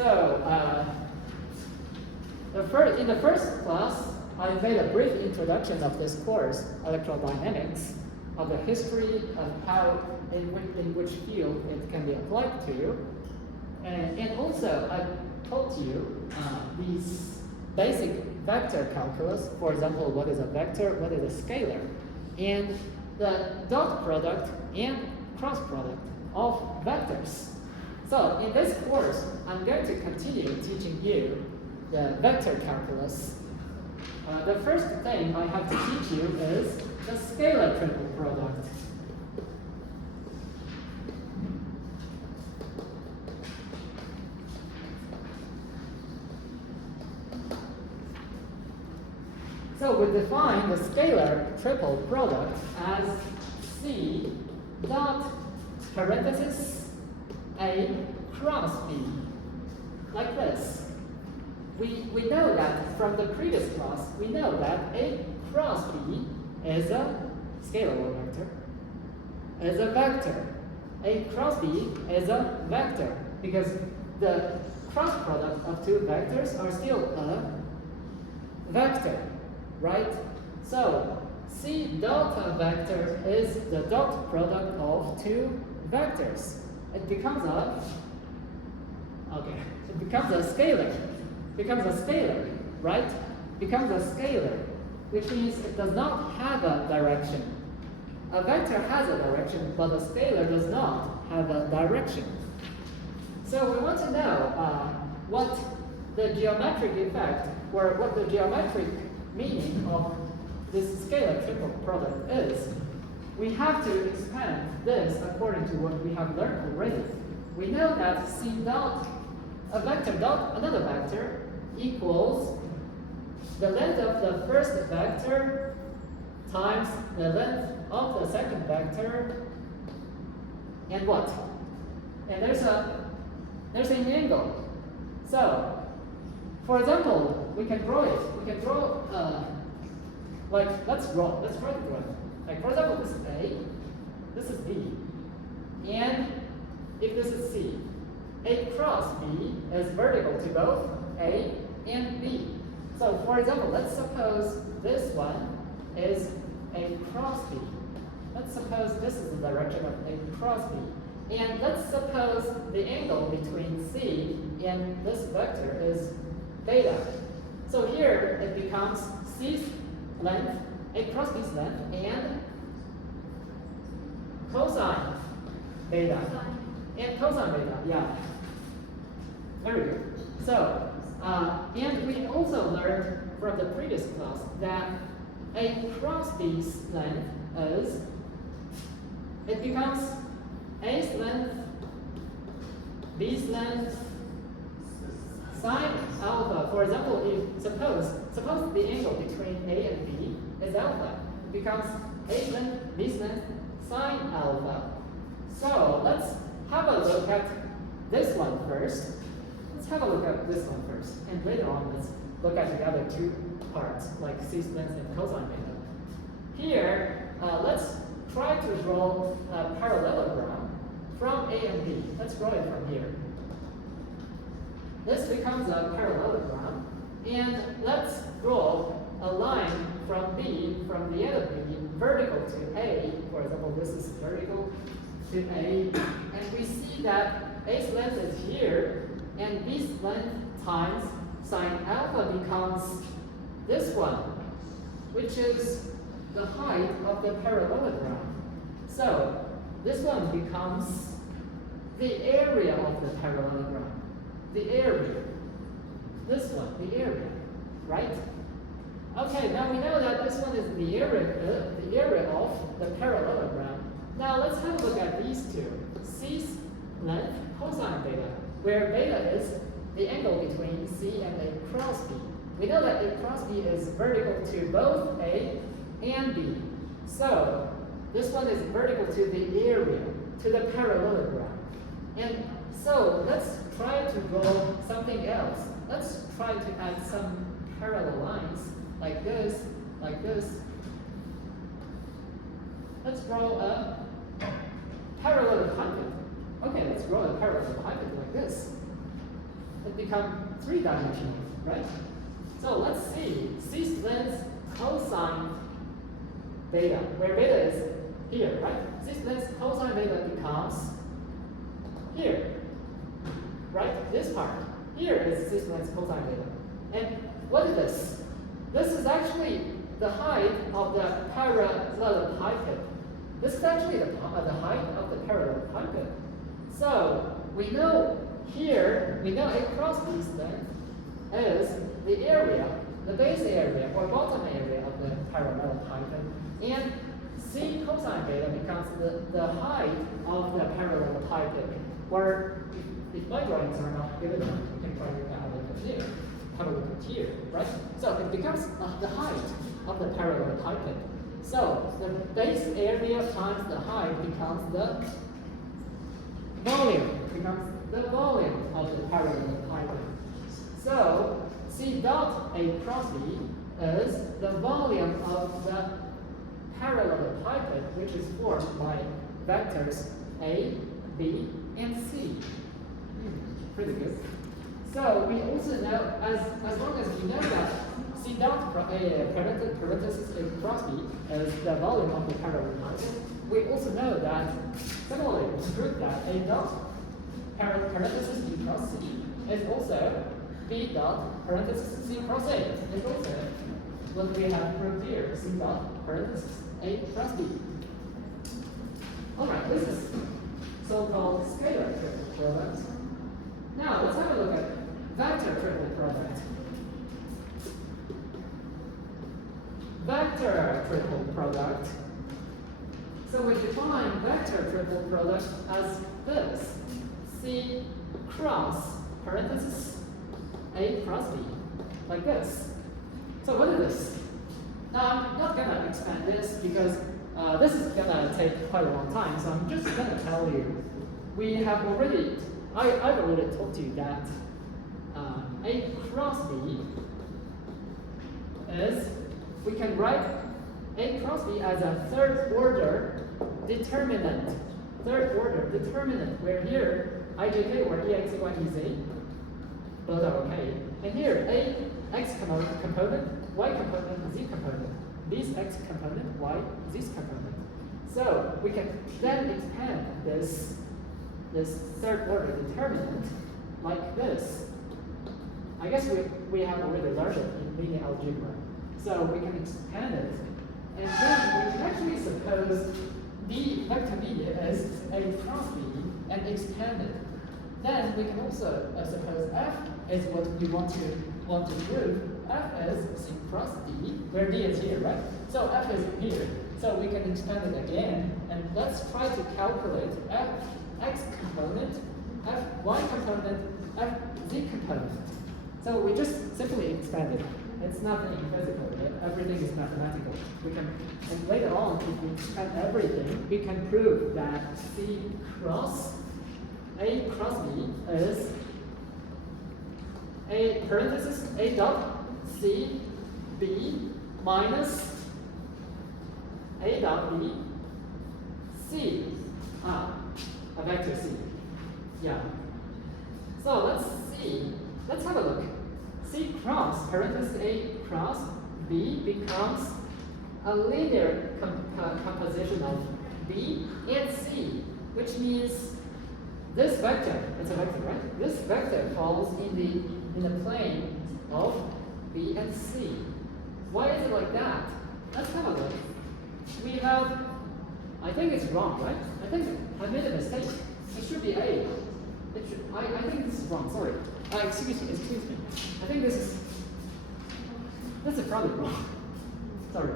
So in the first class, I made a brief introduction of this course, electrodynamics, of the history of how, in which field it can be applied to. And also, I taught you these basic vector calculus. For example, what is a vector, what is a scalar, and the dot product and cross product of vectors. So in this course, I'm going to continue teaching you the vector calculus. The first thing I have to teach you is the scalar triple product. So we define the scalar triple product as C dot parenthesis A cross B, like this. We know that from the previous class, we know that A cross B is a scalar vector, is a vector. A cross B is a vector because the cross product of two vectors are still a vector, right? So C dot vector is the dot product of two vectors. It becomes a scalar. Becomes a scalar, right? Becomes a scalar, which means it does not have a direction. A vector has a direction, but a scalar does not have a direction. So we want to know what the geometric effect, or what the geometric meaning of this scalar triple product is. We have to expand this according to what we have learned already. We know that C dot, a vector dot another vector, equals the length of the first vector times the length of the second vector, and what? And there's an angle. So, for example, we can draw it. We can draw let's draw the drawing. Like for example, this is A, this is B, and if this is C, A cross B is vertical to both A and B. So for example, let's suppose this one is A cross B. Let's suppose this is the direction of A cross B. And let's suppose the angle between C and this vector is theta. So here it becomes C's length, A cross B's length, and cosine beta. And cosine beta, yeah. Very good. So, and we also learned from the previous class that A cross B's length is, it becomes A's length, B's length, sine alpha. For example, if suppose the angle between A and B is alpha, it becomes A's length, B's length, sine alpha. So let's have a look at this one first. Let's have a look at this one first, and later on let's look at the other two parts, like C's length and cosine beta. Here, let's try to draw a parallelogram from A and B. Let's draw it from here. This becomes a parallelogram, and let's draw a line from B, from the end of B, vertical to A. For example, this is vertical to A, and we see that A's length is here, and B's length times sine alpha becomes this one, which is the height of the parallelogram. So this one becomes the area of the parallelogram. The area. This one, the area, right? Okay, now we know that this one is the area of the parallelogram. Now let's have a look at these two. C's length, cosine beta, where beta is the angle between C and A cross B. We know that A cross B is vertical to both A and B. So this one is vertical to the area, to the parallelogram. And so let's try to draw something else. Let's try to add some parallel lines like this, like this. Let's draw a parallel hypothesis. Okay, let's draw a parallel hypothesis like this. it becomes three-dimensional, right? So let's see cis-length cosine beta, where beta is here, right? Cis-length cosine beta becomes here, right? This part here is cis-length cosine beta. And what is this? This is actually the height of the parallelepiped. This is actually the height of the parallelepiped. So we know here, we know A cross B's length is the area, the base area or bottom area of the parallelepiped. And C cosine beta becomes the height of the parallelepiped. Or if my drawings are not good enough, you can try to have a look at here. Have a look at here, right? So it becomes the height of the parallelepiped. So the base area times the height becomes the volume. Becomes the volume of the parallelepiped. So C dot A cross B is the volume of the parallelepiped, which is formed by vectors A, B, and C. Pretty good. So we also know, as long as we know that C dot parenthesis A cross B is the volume of the parallelepiped, we also know that, similarly, we prove that A dot parenthesis B cross C is also B dot parenthesis C cross A. Is also what we have proved here, C dot parenthesis A cross B. Alright, this is so-called scalar triple product. Now let's have a look at vector triple product. Vector triple product. So we define vector triple product as this: C cross parenthesis A cross B, like this. So what is this? Now I'm not gonna expand this because this is gonna take quite a long time. So I'm just gonna tell you, I've already told you that A cross B is, we can write A cross B as a third order determinant. Third order determinant, where here ijk or ex, y, ez, both are okay. And here A x component, y component, z component. These x component, y, z component. So we can then expand this third order determinant like this. I guess we have already learned it in linear algebra. So we can expand it. And then we can actually suppose D vector B is A cross B and expand it. Then we can also suppose F is what we want to prove. F is C cross D, where D is here, right? So F is here. So we can expand it again, and let's try to calculate F x component, F y component, F z component. So we just simply expand it. It's nothing physical, right? Everything is mathematical. And later on, if we expand everything, we can prove that C cross A cross B is A parenthesis A dot C B minus A dot B C. A vector C. Yeah. So let's see. Let's have a look. C cross parenthesis A cross B becomes a linear composition of B and C, which means this vector, it's a vector, right? This vector falls in the plane of B and C. Why is it like that? Let's have a look. We have, I think it's wrong, right? I think I made a mistake. It should be A. I think this is wrong, sorry. Excuse me. I think this is probably wrong. Sorry.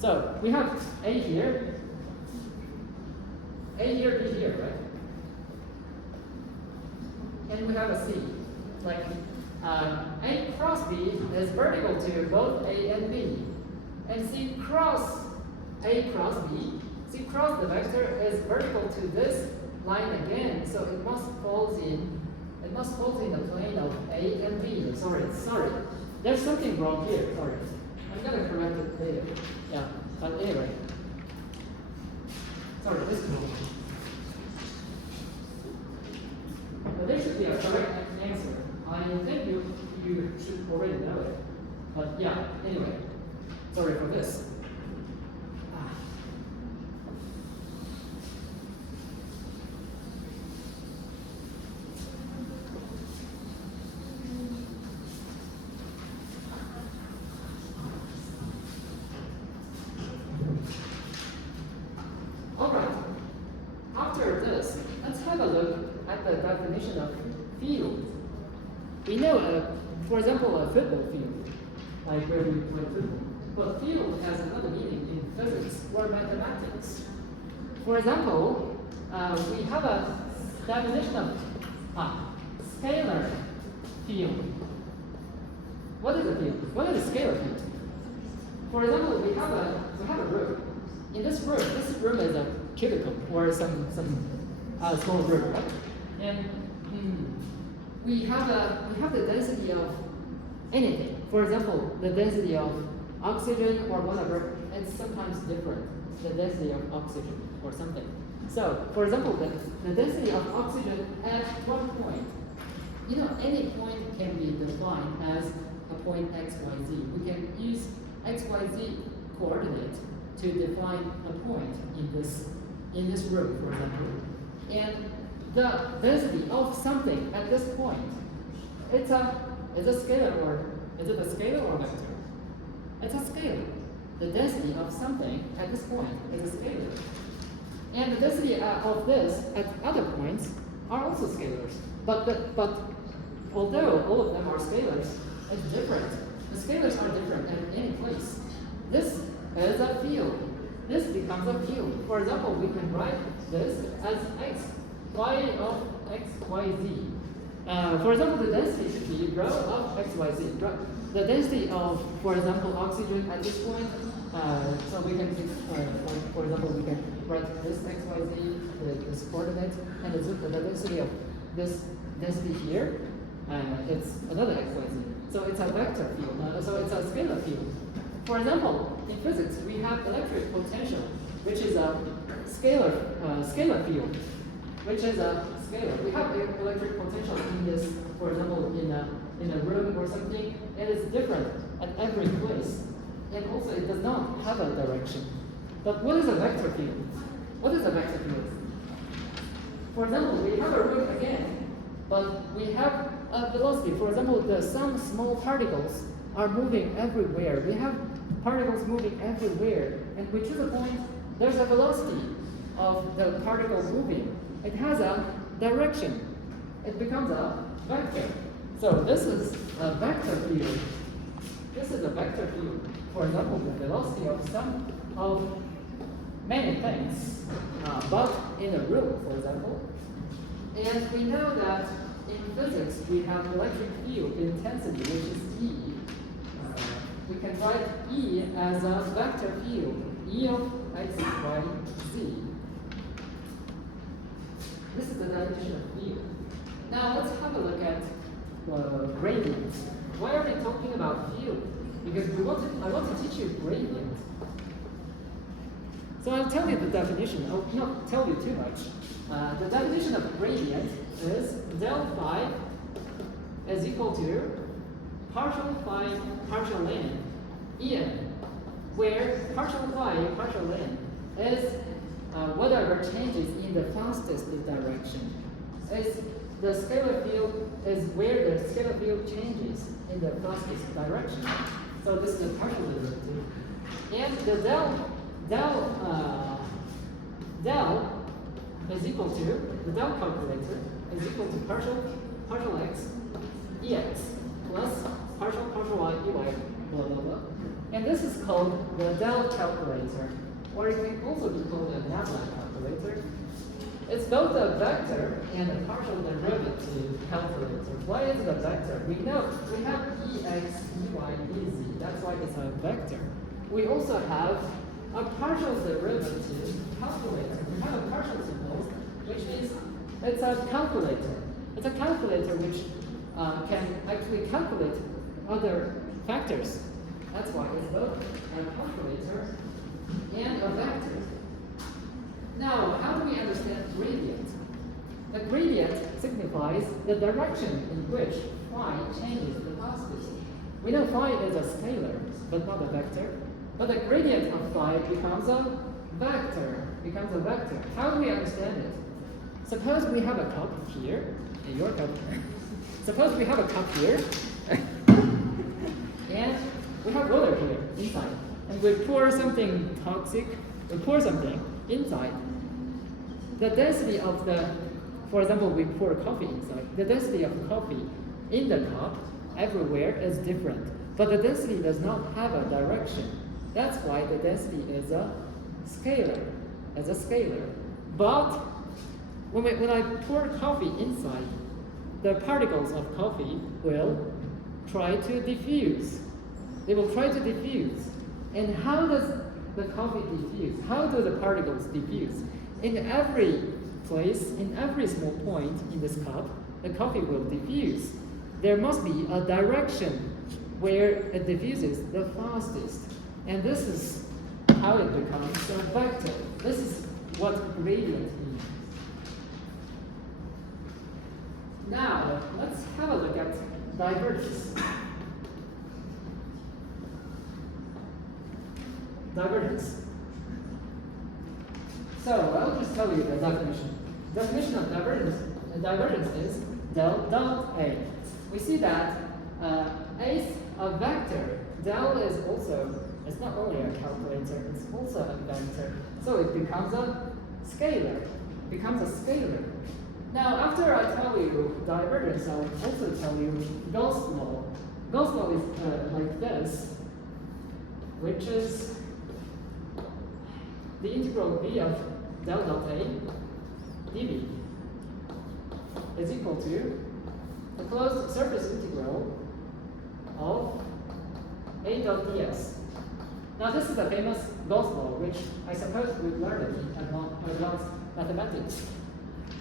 So we have A here, B here, right? And we have a C. Like A cross B is vertical to both A and B. And C cross A cross B, C cross the vector is vertical to this line again, so it must fall in the plane of A and B. Sorry. There's something wrong here. Sorry. I'm gonna correct it later. Yeah. But anyway. Sorry, this is wrong. But there should be a correct answer. I think you should already know it. But yeah, anyway, sorry for this. Alright, after this, let's have a look at the definition of field. We know, for example, a football field, like where we play football. But field has another meaning in physics or mathematics. For example, we have a definition of scalar field. What is a field? What is a scalar field? For example, we have a room. In this room is a cubicle or some small room, right? And we have the density of anything. For example, the density of oxygen or whatever, it's sometimes different. The density of oxygen or something. So, for example, the density of oxygen at one point. You know, any point can be defined as a point x, y, z. We can use x, y, z coordinate to define a point in this room, for example. And the density of something at this point, is a scalar or is it a scalar or vector? It's a scalar. The density of something at this point is a scalar. And the density of this at other points are also scalars. But although all of them are scalars, it's different. The scalars are different at any place. This is a field. This becomes a field. For example, we can write this as x, y of x, y, z. For example, the density should be rho of x, y, z. The density of, for example, oxygen at this point, so we can, for example, we can write this x, y, z, this coordinate, and the density of this density here, it's another x, y, z. So it's a vector field, so it's a scalar field. For example, in physics, we have electric potential, which is a scalar field, which is a scalar. We have electric potential in this, for example, in a room or something. It is different at every place, and also it does not have a direction. But what is a vector field? What is a vector field? For example, we have a room again, but we have a velocity. For example, some small particles are moving everywhere. We have particles moving everywhere, and we choose a point, there's a velocity of the particle moving. It has a direction. It becomes a vector. So this is a vector field. This is a vector field. For example, the velocity of many things, but in a room, for example. And we know that in physics we have electric field intensity, which is E. We can write E as a vector field, E of x, y, z. This is the definition of field. Now let's have a look at gradient. Why are we talking about field? Because I want to teach you gradient. So I'll tell you the definition. I'll not tell you too much. The definition of gradient is del phi is equal to partial phi partial n in, where partial phi partial n is whatever changes in the fastest direction. Is the scalar field is where the scalar field changes in the fastest direction. So this is a partial derivative. And the del is equal to, the del calculator is equal to partial x ex plus partial y ey blah blah blah. And this is called the del calculator, or it can also be called a Nabla calculator. It's both a vector and a partial derivative calculator. Why is it a vector? We know we have ex, ey, ez. That's why it's a vector. We also have a partial derivative calculator. We have a partial symbol, which means it's a calculator. It's a calculator which can actually calculate other factors. That's why it's both a calculator and a vector. Now, how do we understand gradient? A gradient signifies the direction in which phi changes the fastest. We know phi is a scalar, but not a vector. But the gradient of phi becomes a vector. How do we understand it? Suppose we have a cup here, and your cup. Suppose we have a cup here, and we have water here inside, and we pour something toxic. We pour something inside. The density of for example, we pour coffee inside. The density of coffee in the cup everywhere is different, but the density does not have a direction. That's why the density is a scalar. But when I pour coffee inside, the particles of coffee will try to diffuse. They will try to diffuse. And how does the coffee diffuse? How do the particles diffuse? In every place, in every small point in this cup, the coffee will diffuse. There must be a direction where it diffuses the fastest. And this is how it becomes a vector. This is what gradient means. Now, let's have a look at divergence. So, I'll just tell you the definition. Definition of divergence is del dot A. We see that A is a vector. Del is also, it's not only a calculator, it's also a vector. So it becomes a scalar. Now, after I tell you divergence, I'll also tell you Gauss law. Gauss law is like this, which is the integral v of del dot A dv is equal to the closed surface integral of A dot ds. Now, this is a famous Gauss law, which I suppose we've learned in advanced mathematics.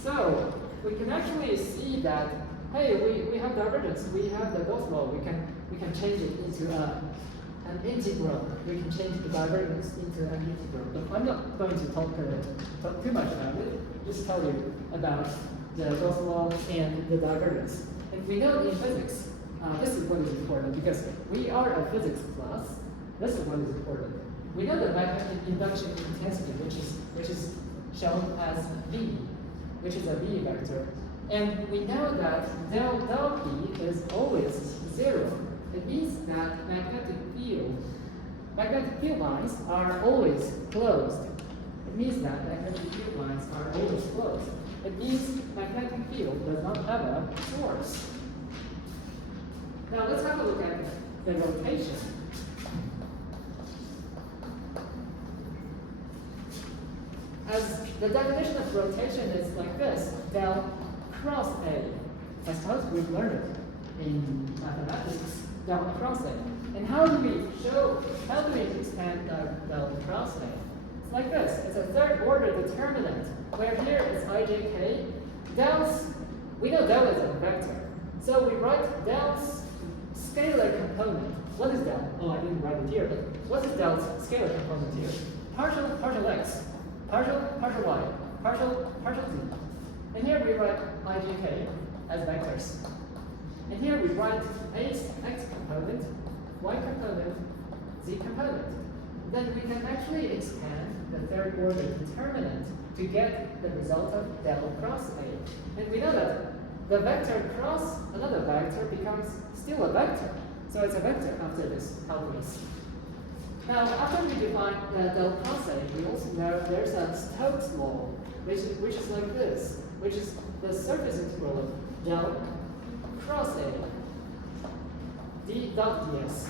So, we can actually see that, hey, we have divergence, we have the Gauss law, we can change it into an integral. We can change the divergence into an integral. But I'm not going to talk too much about it, just tell you about the Gauss law and the divergence. And we know in physics, this is what is important, because we are a physics class. This is what is important. We know the magnetic induction intensity, which is shown as V, which is a V vector. And we know that del P is always 0. It means that magnetic field lines are always closed. It means magnetic field does not have a source. Now let's have a look at the rotation. As the definition of rotation is like this, del cross A. I suppose we've learned it in mathematics, del cross A. And how do we expand del cross A? It's like this. It's a third order determinant, where here is ijk. We know del is a vector. So we write del's scalar component. What is del? Oh, I didn't write it here, but what is del's scalar component here? Partial x. Partial y, partial z. And here we write ijk as vectors. And here we write x component, y component, z component. Then we can actually expand the third order determinant to get the result of del cross A. And we know that the vector cross another vector becomes still a vector. So it's a vector after this calculus. Now, after we define del cross A, we also know there's a Stokes law, which is like this, which is the surface integral of del cross A d dot ds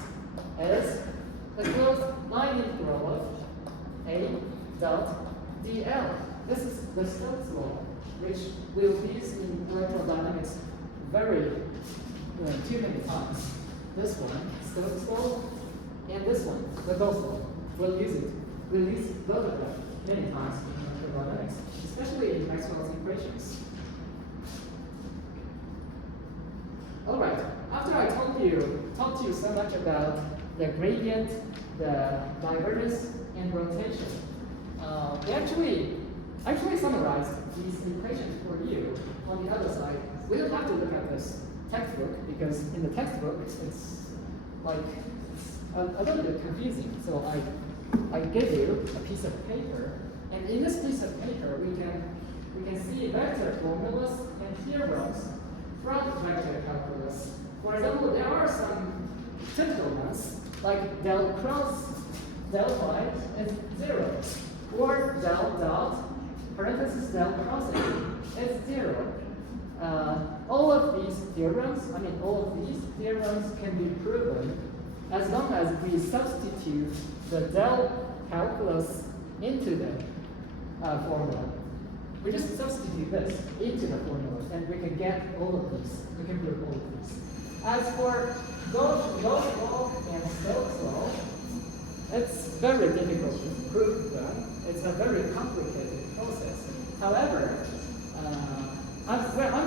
is the closed line integral of A dot dl. This is the Stokes law, which we'll use in electrodynamics too many times. This one, Stokes law, and this one, the Gauss law. We'll use both of them many times in electrodynamics, especially in Maxwell's equations. All right. After I talked to you so much about the gradient, the divergence, and rotation, we actually summarized these equations for you on the other side. We don't have to look at this. textbook, because in the textbook it's like a little bit confusing. So I give you a piece of paper, and in this piece of paper we can see vector formulas and theorems from vector calculus. For example, there are some typical ones, like del cross del phi is 0, or del dot parenthesis del cross A is 0. All of these theorems can be proven as long as we substitute the del calculus into the formula. We just substitute this into the formula, and we can get all of these. We can prove all of these. As for Gauss law and Stokes law, it's very difficult to prove them. It's a very complicated process. However, I'm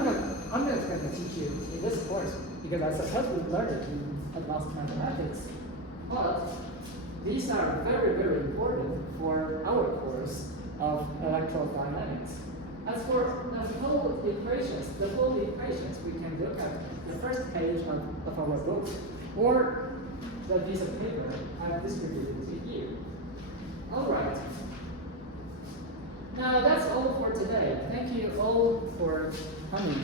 not going to teach you in this course, because I suppose we learned it in advanced mathematics. But these are very, very important for our course of electrodynamics. As for the full equations, we can look at the first page of our book, or the piece of paper I've distributed to you. All right. Now that's all for today. Thank you all for coming.